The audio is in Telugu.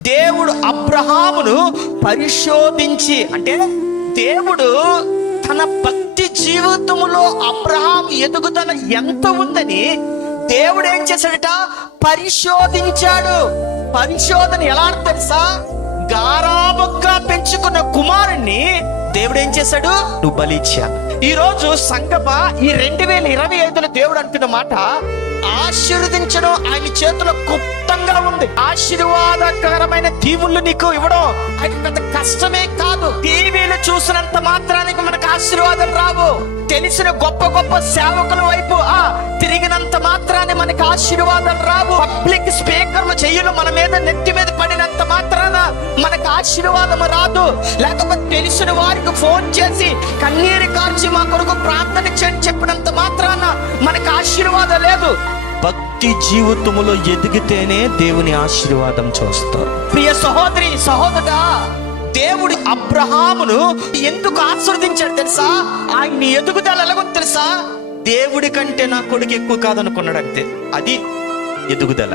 దేవుడు అబ్రహామును పరిశోధించి, అంటే దేవుడు తన భక్తి జీవితంలో అబ్రహాం ఎదుగుదల ఎంత ఉందని దేవుడు ఏం చేశాడట? పరిశోధించాడు. పరిశోధన ఎలా తెలుసా? గారాబంగా పెంచుకున్న కుమారుణ్ణి దేవుడు ఏం చేశాడు? నువ్వు బలిచ్చా. ఈ రోజు సంగమా, ఈ 2025లో దేవుడు అంటున్న మాట, ఆశీర్వదించడం ఆయన చేతిలో గుప్తంగా ఉంది. ఆశీర్వాదకరమైన దీవుళ్ళు నీకు ఇవ్వడం అది పెద్ద కష్టమే కాదు. టీవీలు చూసినంత మాత్రానికి మనకు ఆశీర్వాదం రావు. తెలిసిన గొప్ప గొప్ప సేవకుల వైపు తిరిగినంత మాత్రాన్ని మనకు ఆశీర్వాదం రావు. పబ్లిక్ స్పీకర్లు చెయ్యలు మన మీద నెత్తి మీద పడినంత మాత్రాన మనకు ఆశీర్వాదం రాదు. లేకపోతే తెలిసిన వారికి ఫోన్ చేసి కన్నీరు కార్చి మా కొరకు ప్రార్థన చేయండి చెప్పినంత మాత్రాన మనకు ఆశీర్వాదం లేదు. భక్తి జీవితములో ఎదిగితేనే దేవుని ఆశీర్వాదం చూస్తారు. ప్రియ సహోదరి సహోదరా, దేవుడు అబ్రహామును ఎందుకు ఆశీర్వదించాడు తెలుసా? ఆయన ఎదుగుదల ఎలాగో తెలుసా? దేవుడి కంటే నా కొడుకు ఎక్కువ కాదనుకున్నాడు అంతే. అది ఎదుగుదల.